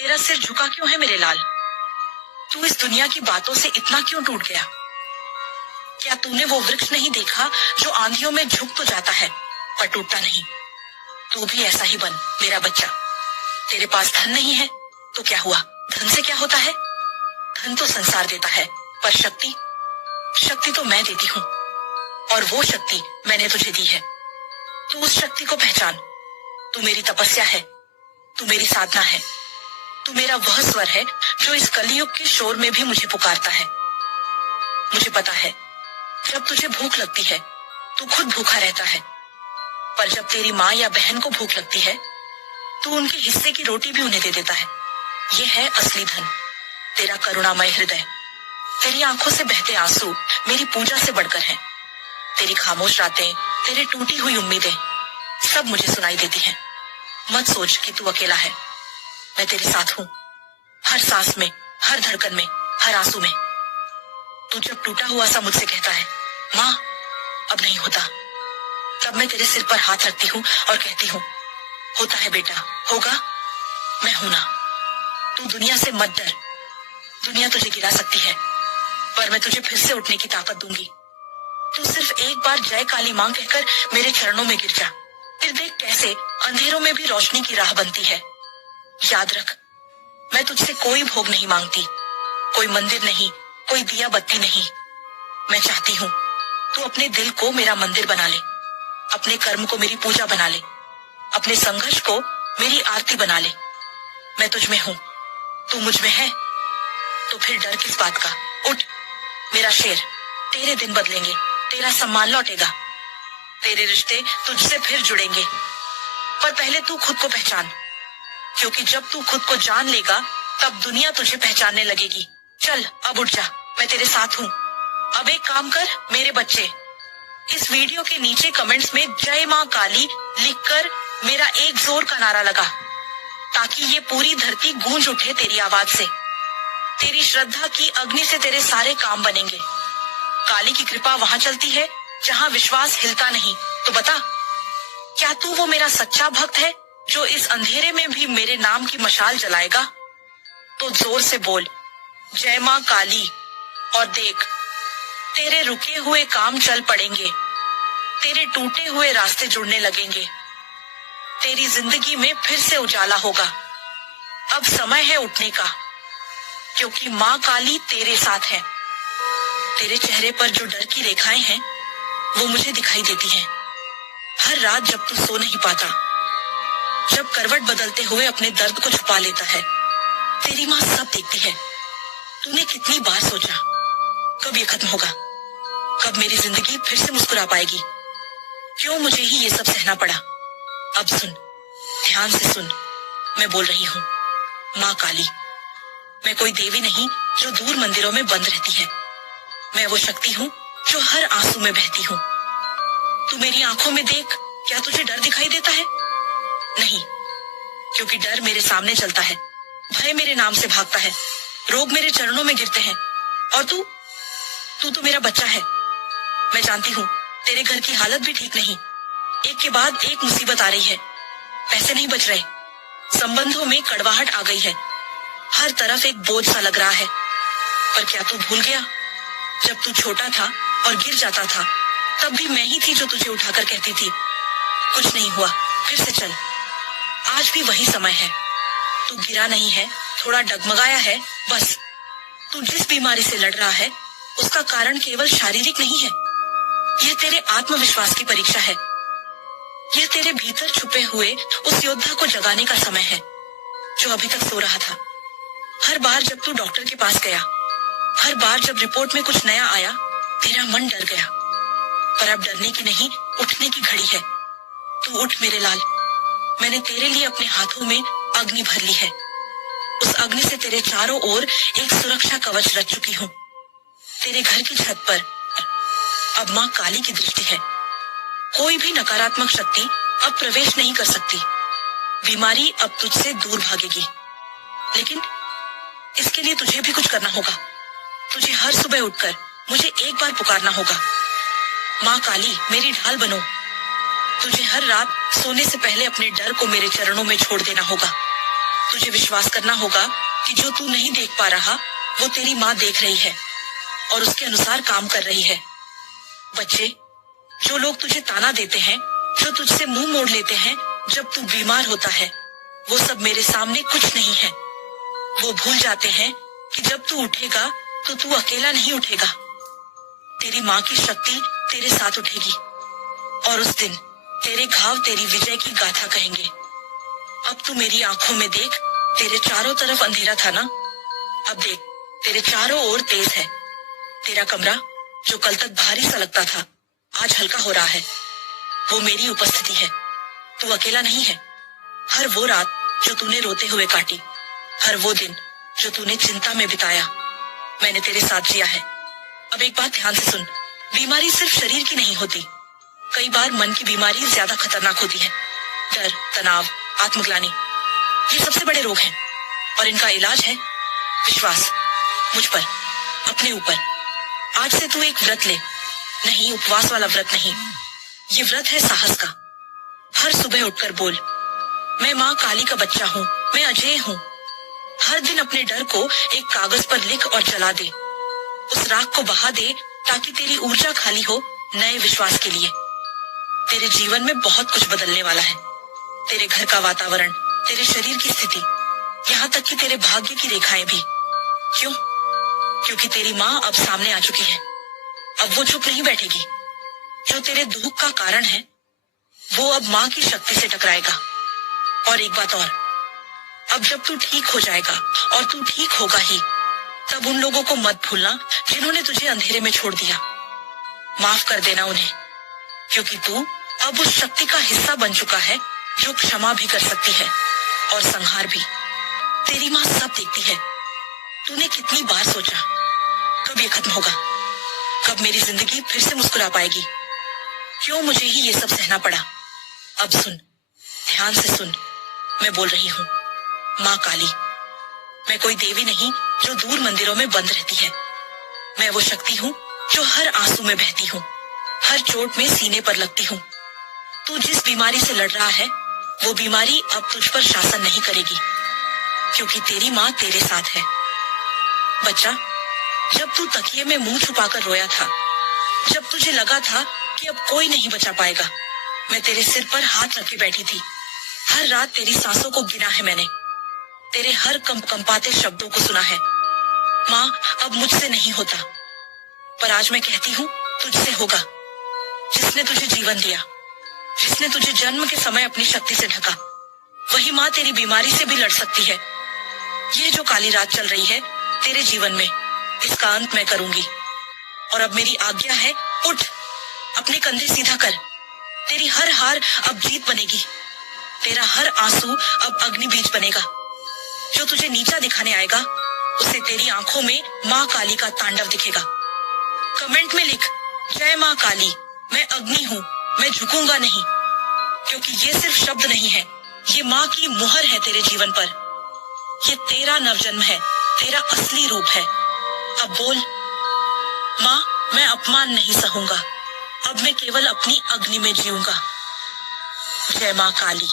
तेरा सिर झुका क्यों है मेरे लाल? तू इस दुनिया की बातों से इतना क्यों टूट गया? क्या तूने वो वृक्ष नहीं देखा जो आंधियों में झुक तो जाता है पर टूटता नहीं? तू भी ऐसा ही बन मेरा बच्चा। तेरे पास धन नहीं है तो क्या हुआ? धन से क्या होता है? धन तो संसार देता है, पर शक्ति, शक्ति तो मैं देती हूँ, और वो शक्ति मैंने तुझे दी है। तू उस शक्ति को पहचान। तू मेरी तपस्या है, तू मेरी साधना है, तू मेरा वह स्वर है जो इस कलयुग के शोर में भी मुझे पुकारता है। मुझे पता है, जब तुझे भूख लगती है तू खुद भूखा रहता है, पर जब तेरी माँ या बहन को भूख लगती है तू उनके हिस्से की रोटी भी उन्हें दे देता है। ये है असली धन, तेरा करुणामय हृदय। तेरी आंखों से बहते आंसू मेरी पूजा से बढ़कर हैं। तेरी खामोश रातें, तेरी टूटी हुई उम्मीदें सब मुझे सुनाई देती हैं। मत सोच कि तू अकेला है, मैं तेरे साथ हूँ, हर सांस में, हर धड़कन में, हर आंसू में। तू जब टूटा हुआ सा मुझसे कहता है, माँ अब नहीं होता, तब मैं तेरे सिर पर हाथ रखती हूँ और कहती हूँ, होता है बेटा, होगा, मैं हूं ना। तू दुनिया से मत डर, दुनिया तुझे गिरा सकती है, पर मैं तुझे फिर से उठने की ताकत दूंगी। तू सिर्फ एक बार जय काली मां कहकर मेरे चरणों में गिर जा, फिर देख कैसे अंधेरों में भी रोशनी की राह बनती है। याद रख, मैं तुझसे कोई भोग नहीं मांगती, कोई मंदिर नहीं, कोई दिया बत्ती नहीं। मैं चाहती हूँ तू अपने दिल को मेरा मंदिर बना ले, अपने कर्म को मेरी पूजा बना ले, अपने संघर्ष को मेरी आरती बना ले। मैं तुझ में हूँ, तू मुझ में है, तो फिर डर किस बात का? उठ मेरा शेर, तेरे दिन बदलेंगे, तेरा सम्मान लौटेगा, तेरे रिश्ते तुझसे फिर जुड़ेंगे। पर पहले तू खुद को पहचान, क्योंकि जब तू खुद को जान लेगा तब दुनिया तुझे पहचानने लगेगी। चल अब उठ जा, मैं तेरे साथ हूँ। अब एक काम कर मेरे बच्चे, इस वीडियो के नीचे कमेंट्स में जय माँ काली लिखकर मेरा एक जोर का नारा लगा, ताकि ये पूरी धरती गूंज उठे तेरी आवाज से। तेरी श्रद्धा की अग्नि से तेरे सारे काम बनेंगे। काली की कृपा वहां चलती है जहां विश्वास हिलता नहीं। तो बता, क्या तू वो मेरा सच्चा भक्त है जो इस अंधेरे में भी मेरे नाम की मशाल जलाएगा? तो जोर से बोल जय माँ काली, और देख तेरे रुके हुए काम चल पड़ेंगे, तेरे टूटे हुए रास्ते जुड़ने लगेंगे, तेरी जिंदगी में फिर से उजाला होगा। अब समय है उठने का, क्योंकि माँ काली तेरे साथ है। तेरे चेहरे पर जो डर की रेखाएं हैं वो मुझे दिखाई देती हैं। हर रात जब तू सो नहीं पाता, जब करवट बदलते हुए अपने दर्द को छुपा लेता है, तेरी माँ सब देखती है। तूने कितनी बार सोचा कब ये खत्म होगा, कब मेरी जिंदगी फिर से मुस्कुरा पाएगी? क्यों मुझे ही ये सब सहना पड़ा? अब सुन, ध्यान से सुन, मैं बोल रही हूँ माँ काली। मैं कोई देवी नहीं जो दूर मंदिरों में बंद रहती है, मैं वो शक्ति हूँ जो हर आंसू में बहती हूँ। तू मेरी आंखों में देख, क्या तुझे डर दिखाई देता है? नहीं, क्योंकि डर मेरे सामने चलता है, भय मेरे नाम से भागता है, रोग मेरे चरणों में गिरते हैं। और तू तू तो मेरा बच्चा है। मैं जानती हूँ तेरे घर की हालत भी ठीक नहीं, एक के बाद एक मुसीबत आ रही है, पैसे नहीं बच रहे, संबंधों में कड़वाहट आ गई है, हर तरफ एक बोझ सा लग रहा है। पर क्या तू भूल गया, जब तू छोटा था और गिर जाता था तब भी मैं ही थी जो तुझे उठाकर कहती थी कुछ नहीं हुआ, फिर से चल। आज भी वही समय है, तू गिरा नहीं है, थोड़ा डगमगाया है बस। तू जिस बीमारी से लड़ रहा है उसका कारण केवल शारीरिक नहीं है, यह तेरे आत्मविश्वास की परीक्षा है। यह तेरे भीतर छुपे हुए उस योद्धा को जगाने का समय है जो अभी तक सो रहा था। हर बार जब तू डॉक्टर के पास गया, हर बार जब रिपोर्ट में कुछ नया आया, तेरा मन डर गया। पर अब डरने की नहीं, उठने की घड़ी है। तू उठ मेरे लाल, मैंने तेरे लिए अपने हाथों में अग्नि भर ली है। उस अग्नि से तेरे चारों ओर एक सुरक्षा कवच रच चुकी हूँ। तेरे घर की छत पर अब माँ काली की दृष्टि है। कोई भी नकारात्मक शक्ति अब प्रवेश नहीं कर सकती। बीमारी अब तुझसे दूर भागेगी, लेकिन इसके लिए तुझे भी कुछ करना होगा। तुझे हर सुबह उठकर मुझे एक बार पुकारना होगा, माँ काली मेरी ढाल बनो। तुझे हर रात सोने से पहले अपने डर को मेरे चरणों में छोड़ देना होगा। तुझे विश्वास करना होगा कि जो तू नहीं देख पा रहा वो तेरी माँ देख रही है और उसके अनुसार काम कर रही है। बच्चे, जो लोग तुझे ताना देते हैं, जो तुझसे मुंह मोड़ लेते हैं जब तू बीमार होता है, वो सब मेरे सामने कुछ नहीं है। वो भूल जाते हैं कि जब तू उठेगा तो तू अकेला नहीं उठेगा। तेरी माँ की शक्ति तेरे साथ उठेगी और उस दिन तेरे घाव तेरी विजय की गाथा कहेंगे। अब तू मेरी आंखों में देख, तेरे चारों तरफ अंधेरा था ना, अब देख तेरे चारों ओर तेज है। तेरा कमरा जो कल तक भारी सा लगता था आज हल्का हो रहा है। वो मेरी उपस्थिति है, तू अकेला नहीं है। हर वो रात जो तूने रोते हुए काटी, हर वो दिन जो तूने चिंता में बिताया, मैंने तेरे साथ जिया है। अब एक बात ध्यान से सुन, बीमारी सिर्फ शरीर की नहीं होती, कई बार मन की बीमारी ज्यादा खतरनाक होती है। डर, तनाव, आत्मग्लानि, ये सबसे बड़े रोग हैं और इनका इलाज है विश्वास मुझ पर, अपने ऊपर। आज से तू एक व्रत ले, नहीं उपवास वाला व्रत नहीं, ये व्रत है साहस का। हर सुबह उठकर बोल, मैं माँ काली का बच्चा हूँ, मैं अजय हूँ। हर दिन अपने डर को एक कागज पर लिख और जला दे, उस राख को बहा दे ताकि तेरी ऊर्जा खाली हो नए विश्वास के लिए। तेरे जीवन में बहुत कुछ बदलने वाला है, तेरे घर का वातावरण, तेरे शरीर की स्थिति, यहाँ तक कि तेरे भाग्य की रेखाएं भी। क्यों? क्योंकि तेरी माँ अब सामने आ चुकी है। अब वो चुप नहीं बैठेगी। जो तेरे दुख का कारण है वो अब माँ की शक्ति से टकराएगा। और एक बात और, अब जब तू ठीक हो जाएगा, और तू ठीक होगा ही, तब उन लोगों को मत भूलना जिन्होंने तुझे अंधेरे में छोड़ दिया। माफ कर देना उन्हें, क्योंकि तू अब उस शक्ति का हिस्सा बन चुका है जो क्षमा भी कर सकती है और संहार भी। तेरी माँ सब देखती है। तूने कितनी बार सोचा कब ये खत्म होगा, कब मेरी जिंदगी फिर से मुस्कुरा पाएगी, क्यों मुझे ही ये सब सहना पड़ा। अब सुन, ध्यान से सुन, मैं बोल रही हूँ माँ काली। मैं कोई देवी नहीं जो दूर मंदिरों में बंद रहती है। मैं वो शक्ति हूँ जो हर आंसू में बहती हूँ, हर चोट में सीने पर लगती हूँ। तू जिस बीमारी से लड़ रहा है वो बीमारी अब तुझ पर शासन नहीं करेगी, क्योंकि तेरी माँ तेरे साथ है। बच्चा, जब तू तकिए में मुंह छुपाकर रोया था, जब तुझे लगा था कि अब कोई नहीं बचा पाएगा, मैं तेरे सिर पर हाथ रखे बैठी थी। हर रात तेरी सांसों को गिना है मैंने, तेरे हर कंपाते शब्दों को सुना है। माँ, अब मुझसे नहीं होता, पर आज मैं कहती हूँ तुझसे होगा। जिसने तुझे जीवन दिया, जिसने तुझे जन्म के समय अपनी शक्ति से ढका, वही माँ तेरी बीमारी से भी लड़ सकती है। ये जो काली रात चल रही है तेरे जीवन में, इसका अंत मैं करूंगी। और अब मेरी आज्ञा है, उठ, अपने कंधे सीधा कर। तेरी हर हार अब जीत बनेगी, तेरा हर आंसू अब अग्नि बीज बनेगा। जो तुझे नीचा दिखाने आएगा उसे तेरी आंखों में माँ काली का तांडव दिखेगा। कमेंट में लिख, जय माँ काली, मैं अग्नि हूँ, मैं झुकूंगा नहीं। क्योंकि ये सिर्फ शब्द नहीं है, ये माँ की मुहर है तेरे जीवन पर। ये तेरा नवजन्म है, तेरा असली रूप है। अब बोल, माँ, मैं अपमान नहीं सहूंगा, अब मैं केवल अपनी अग्नि में जीऊंगा। जय माँ काली।